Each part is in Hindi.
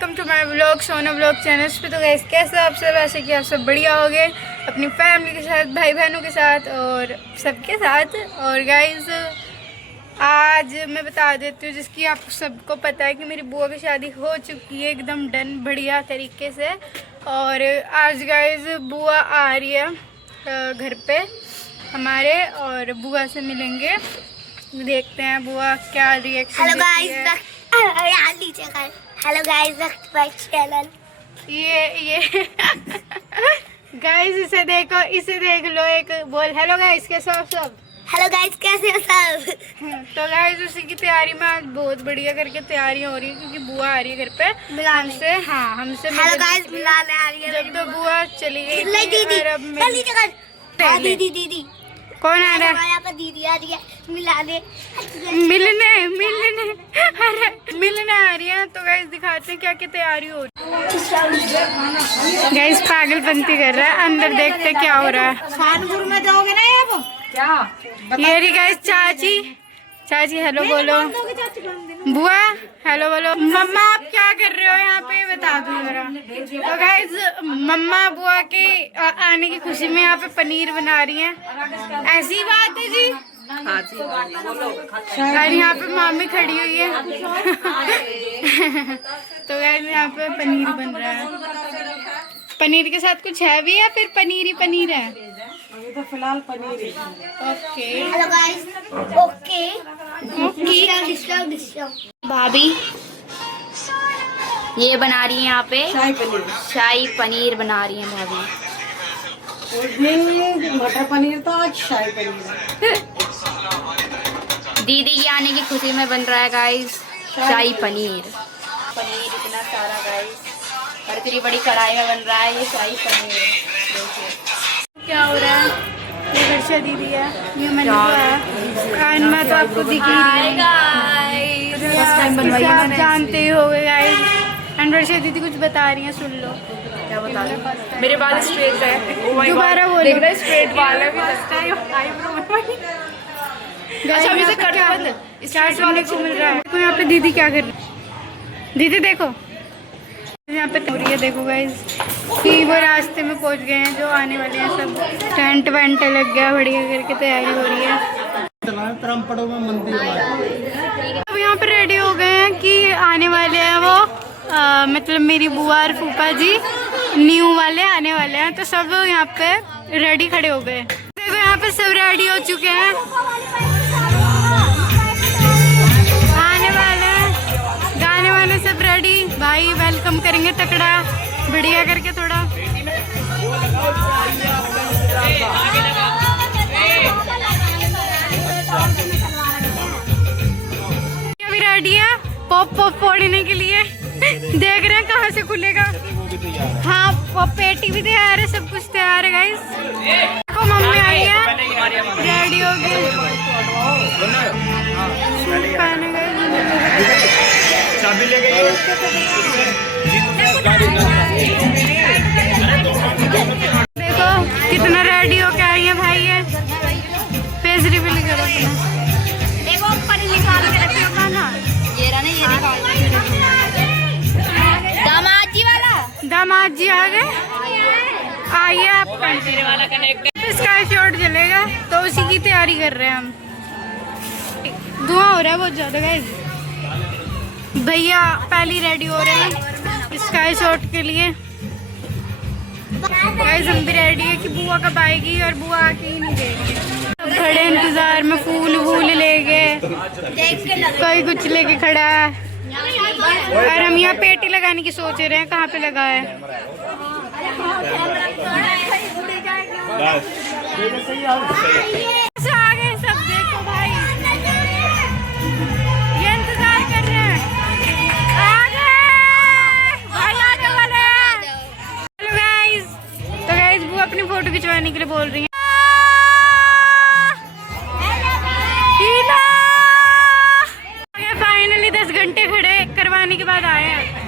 वेलकम टू माय व्लॉग सोना व्लॉग चैनल पे। तो गाइस कैसे आप सब, ऐसे कि आप सब बढ़िया हो गए अपनी फैमिली के साथ, भाई बहनों के साथ और सबके साथ। और गाइस आज मैं बता देती हूँ, जिसकी आप सबको पता है कि मेरी बुआ की शादी हो चुकी है एकदम डन बढ़िया तरीके से। और आज गाइस बुआ आ रही है घर पे हमारे, और बुआ से मिलेंगे, देखते हैं बुआ क्या रिएक्शन देती है। Hello guys, my channel. ये गाइस इसे देखो, इसे देख लो, एक बोल हेलो गाइस कैसे हो सब। हेलो गाइस, कैसे हो सब। तो गाइस उसी की तैयारी में आज बहुत बढ़िया करके तैयारियां हो रही है, क्योंकि बुआ आ रही है घर पे हमसे। हाँ हमसे हेलो गाइस, मिलाने आ रही है। जब तो बुआ चली गई दीदी, और अब दीदी कौन आ रहा है? यहाँ पर दीदी आ रही है मिलाने, मिलने आ रही है। तो गाइस दिखाते हैं क्या क्या तैयारी हो रही है। गाइस पागलपंती कर रहा है, अंदर देखते हैं क्या हो रहा है। खानपुर में जाओगे ना आप क्या? ये रही गाइस चाची, चाची हेलो बोलो, बुआ हेलो बोलो। मम्मा आप क्या कर रहे हो यहाँ पे, बता दो जरा। तो गाइस मम्मा बुआ के आने की खुशी में यहाँ पे पनीर बना रही हैं। ऐसी बात है जी। हाँ जी। और यहाँ पे मामी खड़ी हुई है। तो गाइस यहाँ पे पनीर बन रहा है। पनीर के साथ कुछ है भी या फिर पनीर ही पनीर है? अभी तो फिलहाल पनीर है। ओके हेलो गाइस, ओके भाभी ये बना रही है यहाँ पे शाही पनीर बना रही है भाभी। उस दिन मटर पनीर तो आज शाही पनीर है। दीदी के आने की खुशी में बन रहा है गाइस शाही पनीर। पनीर इतना सारा गाइस, और इतनी बड़ी कढ़ाई में बन रहा है ये शाही पनीर। देखिए क्या हो रहा है। ये वर्षा दीदी है, ये मनु है, कान में तो आपको दिख ही रही है। आप जानते ही हो गए गाइस। एंड वर्षा दीदी कुछ बता रही हैं, सुन लो। क्या बता रही? मेरे बाल स्ट्रेट है। दोबारा बोलो। स्ट्रेट बाल है भी लगता है आईब्रो में। अच्छा अभी से कट बंद क्या सुनने को मिल रहा है। तो यहाँ पे दीदी क्या कर रही है, दीदी देखो यहाँ पे हो रही है। देखो गाइस कि वो रास्ते में पहुँच गए हैं, जो आने वाले हैं सब। टेंट वेंट लग गया, बढ़िया करके तैयारी हो रही है। अब यहाँ पे रेडी हो गए हैं कि आने वाले हैं वो मतलब मेरी बुआ और फूफा जी न्यू वाले आने वाले हैं। तो सब लोग यहाँ पे रेडी खड़े हो गए। देखो यहाँ पे सब रेडी हो चुके हैं, आने वाले हैं, गाने वाले सब रेडी। भाई वेलकम करेंगे तकड़ा बढ़िया करके थोड़ा। अभी रेडी है पॉप पॉप फोड़ने के लिए। देख रहे हैं कहाँ से खुलेगा। हाँ पॉप पेटी भी तैयार है, सब कुछ तैयार है गाइस। देखो मम्मी आई है, रेडी हो गई। चाबी ले गई। देखो कितना रेडी हो के आई है भाई। है फेस रिवील करो अपना। देखो ऊपर निकाल के रखियो खाना। ये रहा ना, ये निकाल के। दामाद जी वाला, दामाद जी आ गए, आइए आप। स्काई शॉट जलेगा तो उसी की तैयारी कर रहे हैं हम। धुआं हो रहा है बहुत ज्यादा गाइस। भैया पहले रेडी हो रहे हैं स्काई शॉट के लिए। गाइस हम भी रेडी है कि बुआ कब आएगी, और बुआ आके ही नहीं देगी। सब खड़े इंतजार में, फूल वूल लेके, कोई कुछ लेके खड़ा है। और हम यहाँ पेटी लगाने की सोच रहे हैं, कहाँ पे लगा है। आ गए सब, देखो भाई ये इंतजार कर रहे हैं। आ गए भाई, आने वाले हैं। हेलो गाइस, तो गाइस वो अपनी फोटो खिंचवाने के लिए बोल रही है। फाइनली 10 घंटे खड़े करवाने के बाद आए हैं।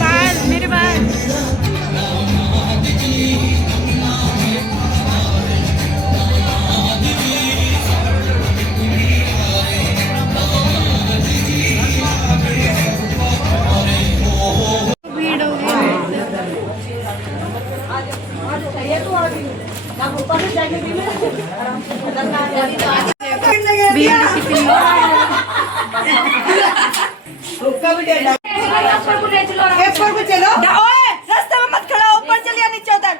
बाल मेरे बाल भीड़ हो गई भीड़ कितनी चलो रास्ते में मत खड़ा, ऊपर चलिए नीचे उतर।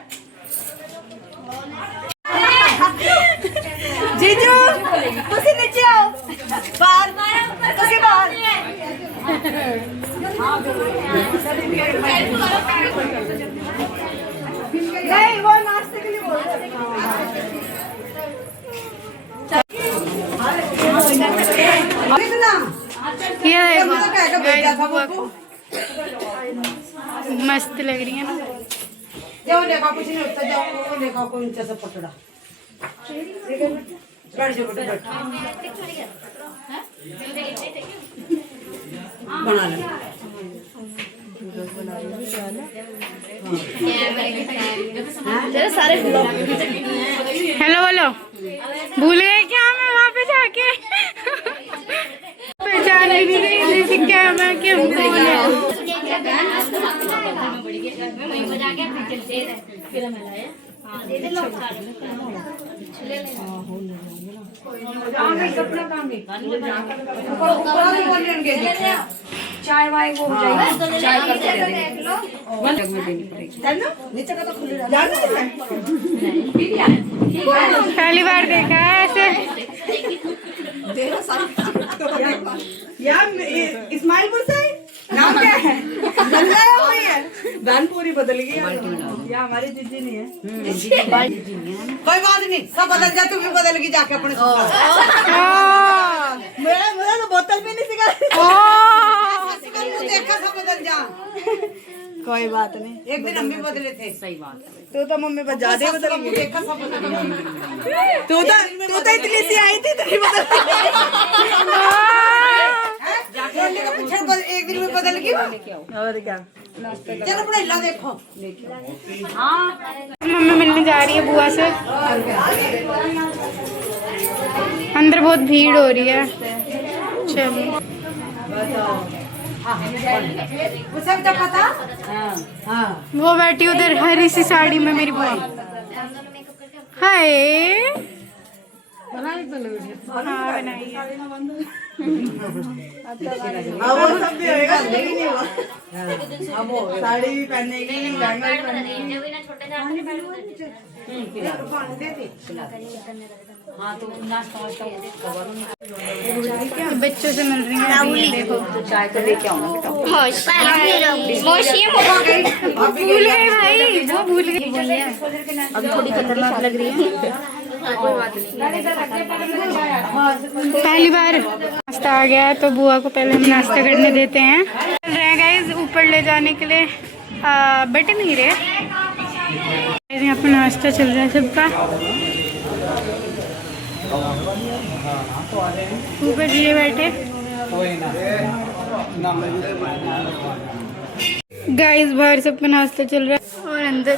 जीजू तुसी नीचे आओ, बाहर तुसी बाहर। नहीं वो नाश्ते के लिए बोल रहे ये देखो मस्त लग रही है ना। जाओ देखा कुछ नहीं होता, जाओ वो देखा कोई नीचे से पकड़ा बैठ जाओ बेटा बैठ बना ले। हेलो बोलो, भूल गए क्या मैं वहाँ पे जाके पहचान ही नहीं रही थी क्या मैं कि हम कौन है। चाय वाय वो हो जाएगी, चाय करके दे देंगे। जग में देनी पड़ेगी नीचे का तो खुले पहली बार देखा है ऐसे। यार इस्माइलपुर से नाम क्या है? बदलाया हुई है, दानपुरी बदल गई। या हमारी जीजी नहीं है, कोई बात नहीं, सब बदल जा, तू भी बदल गई जाके अपने मेरा तो बोतल भी नहीं सिखा, देखा सब बदल जा। कोई बात नहीं, एक दिन हम भी बदले थे। सही बात है, तो मम्मी बस ज्यादा बदल गई, देखा सब बदल। तू तो इतनी सी आई थी, तेरी बदल एक दिन में बदल गई। और क्या, चलो अपना हिला देखो। मम्मी मिलने जा रही है बुआ से, अंदर बहुत भीड़ हो रही है। चलो वो सब जब पता, वो बैठी उधर हरी सी साड़ी में मेरी बुआ। हाय हाँ बनाई है। वो सब भी होएगा, लेकिन नहीं हुआ। अब वो साड़ी भी पहनेगी, लहंगा भी पहनेगी। बच्चों से मिल रही है, देखो चाय तो लेके आऊंगा। भूल गए भाई, वो भूल गई। अभी थोड़ी खतरनाक लग रही है। पहली बार नाश्ता आ गया है तो बुआ को पहले हम नाश्ता करने देते हैं। चल रहे हैं गाइस ऊपर ले जाने के लिए, बट नहीं रहे। यहाँ पर नाश्ता चल रहा है सबका। ऊपर जी बैठे गाइस, बाहर सबका नाश्ता चल रहा है और अंदर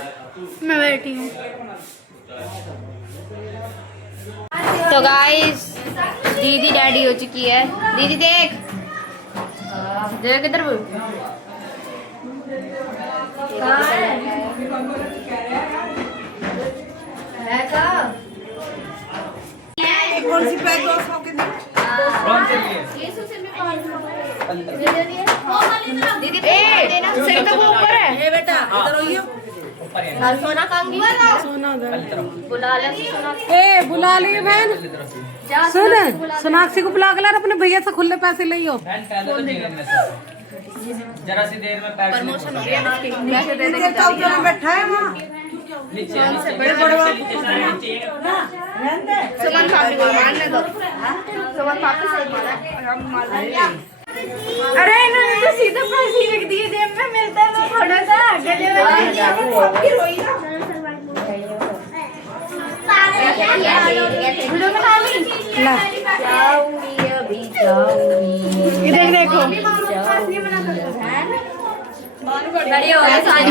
मैं बैठी हूँ। तो गाइस दीदी डैडी हो चुकी है। दीदी देख देख किधर कौन सी पैक दो सौ के दीदी देना सिर तो वो ऊपर है। बेटा इधर आइयो। सोना कांगी बुला ले सोना। ए बुला लिए बहन, सुन सोनाक्षी को बुला के ला, अपने भैया से खुले पैसे ले आओ। जरा सी देर में पैर प्रमोशन हो गया ना, पैसे दे नीचे का ऊपर में बैठा है वहाँ। सुमन पापी को मारने दो, सुमन पापी से मारा। अरे इन्होंने तो सीधा पैसे रख दिए जेब में, मिलता है तो थोड़ा सा गले इधर देखो,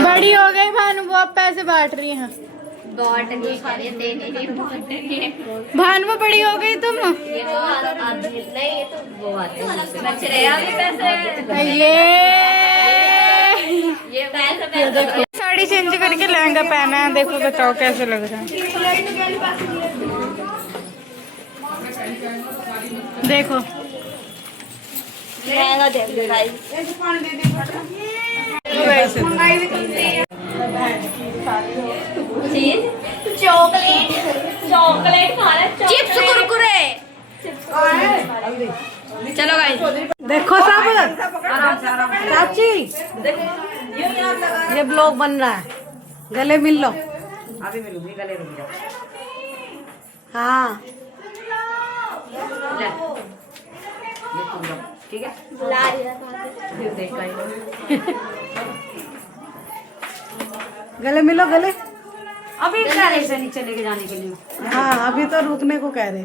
बड़ी हो गई भानु, वो अब पैसे बांट रही हैं। भानु वो बड़ी हो गई तुम, ये देखो साड़ी चेंज करके लहंगा पहना है, देखो बताओ कैसे लग रहा है। देखो चॉकलेट खाना, चिप्स कुरकुरे। चलो गाइस, देखो सब चाची, ये ब्लॉग बन रहा है, गले मिल लो। अभी मिलूंगी, गले रुक जाओ। हाँ ठीक है, गले मिलो गले। अभी कह रहे थे नीचे लेके जाने के लिए। हाँ अभी तो रुकने को कह रहे।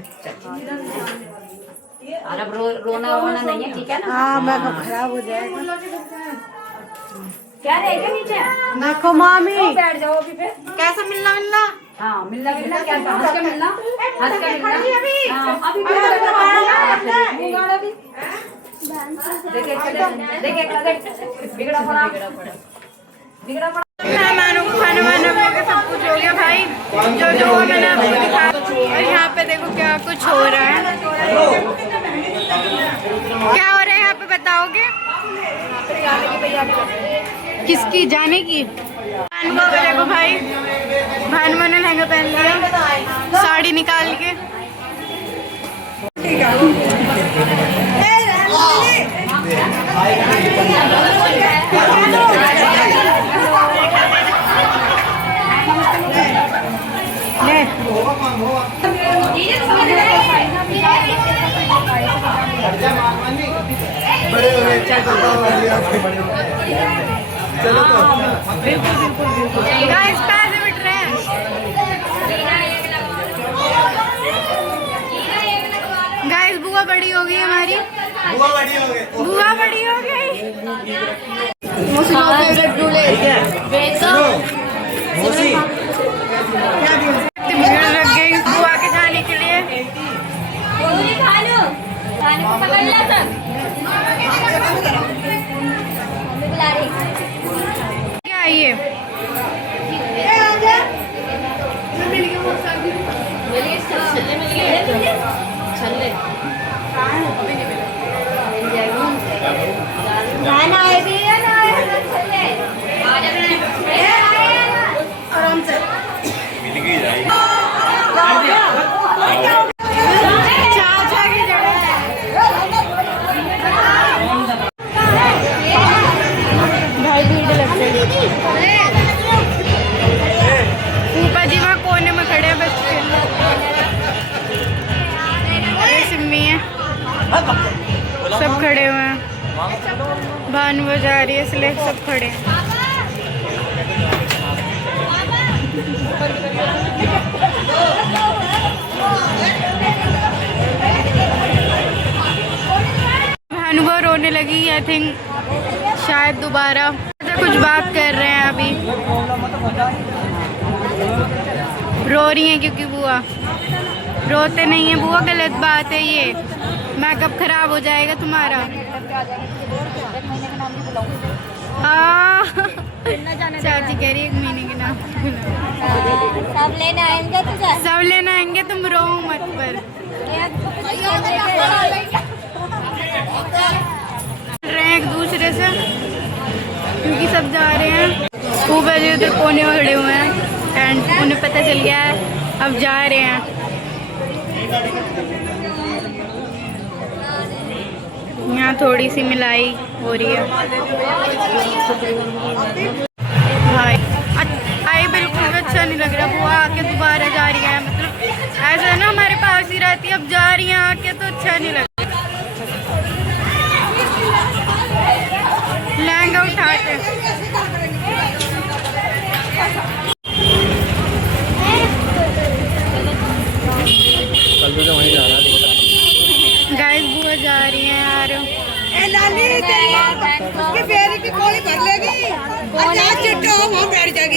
और अब रोना वोना नहीं है, ठीक है ना? हाँ मेकअप खराब हो जाएगा। क्या रहेगा नीचे? देखो मामी, बैठ जाओ अभी पे। कैसा मिलना मिलना। हाँ मिलना मिलना, क्या हंस के मिलना, हंस के मिलना। हाँ, अभी बिगड़ा पड़ा। मेहमानों को खाना वाना मिलकर सब कुछ हो गया भाई, जो जो मैंने आपको दिखाया। और यहाँ पे देखो क्या कुछ हो रहा है, क्या हो रहा है यहाँ पे बताओगे? किसकी जाने की? भानु को देखो भाई, भानु ने लहंगा पहन लिया, साड़ी निकाल के। गाइस पैसे बिट रहे हैं। गाइस बुआ बड़ी हो गई हमारी, बुआ बड़ी हो गई। भीड़ लग गई बुआ के जाने के लिए। क्या ये चाचा की जगह भाई भीड़ लग गई। फूफा जी वहाँ कोने में खड़े हैं बच्चे, ये सिम्मी है, सब खड़े हुए हैं। भानु बजा रही है इसलिए सब खड़े हैं। भानु को रोने लगी, आई थिंक शायद दोबारा कुछ बात कर रहे हैं। अभी रो रही हैं क्योंकि बुआ रोते नहीं है बुआ, गलत बात है ये, मेकअप खराब हो जाएगा तुम्हारा। हाँ चाची कह रही 1 महीने के नाम सब लेने आएंगे तुझे, सब लेना आएंगे, तुम रो मत पर। रहे हैं एक दूसरे से क्योंकि सब जा रहे हैं। ऊपर जो उधर कोने में खड़े हुए हैं एंड उन्हें पता चल गया है, अब जा रहे हैं। यहाँ थोड़ी सी मिलाई हो रही है भाई। आई बिल्कुल भी अच्छा नहीं लग रहा, वो आके दोबारा जा रही है, मतलब ऐसा है ना हमारे पास ही रहती है, अब जा रही है आके तो अच्छा नहीं लग रहा।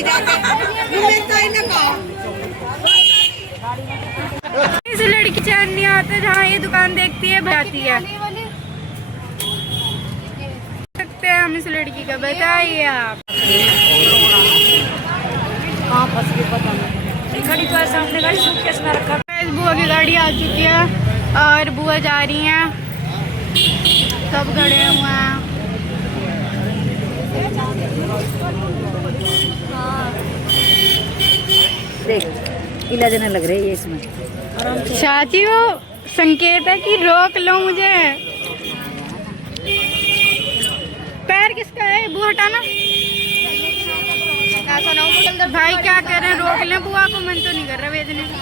बदलेगी जाके इस लड़की चैन नहीं आता जहाँ ये दुकान देखती है जाती है। सकते हैं हम इस लड़की का, बताइए आप। हाँ फंस गई पता नहीं खड़ी तो सामने गाड़ी सूटकेस में रखा। इस बुआ की गाड़ी आ चुकी है और बुआ जा रही हैं, सब खड़े हुए हैं। देख इलाज न लग रही है इसमें। चाची वो संकेत है कि रोक लो मुझे। पैर किसका है? बुआ हटाना। भाई क्या कर रहे हैं? रोक लें बुआ को, मन तो नहीं कर रहा भेजने का।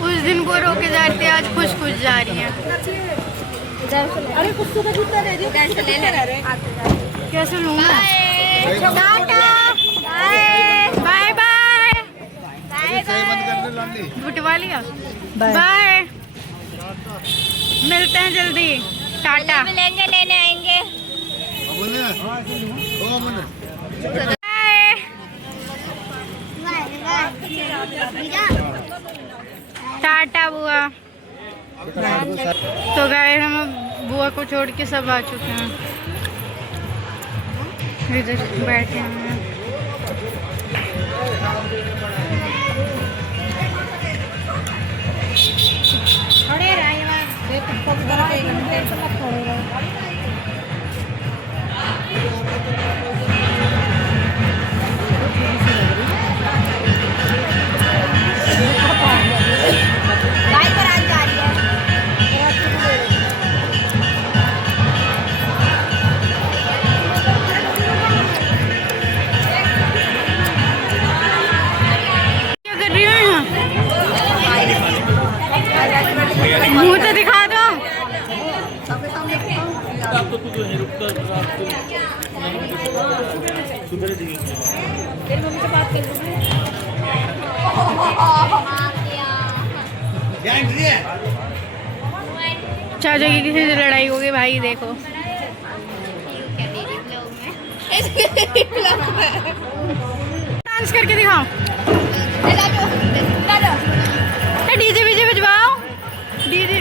उस दिन वो रोके जा रही थी, आज खुश खुश जा रही हैं। अरे कुछ तो कितना दे दियो, कैसे ले ले कैसे लूँगा? बाय बाय बुटवा लिया। बाय, मिलते हैं जल्दी। टाटा। मिलेंगे, लेने आएंगे। टाटा बुआ। तो गए हम बुआ को छोड़ के सब आ चुके हैं, इधर बैठे हैं। खड़े रहे बाइक पर आज जा रही है। क्या कर रही हो? मुँह तो दिखा दो। चाचा की किसी से लड़ाई हो गई भाई, देखो। डांस करके दिखाओ। डीजे बीजे बजवाओ। डीजे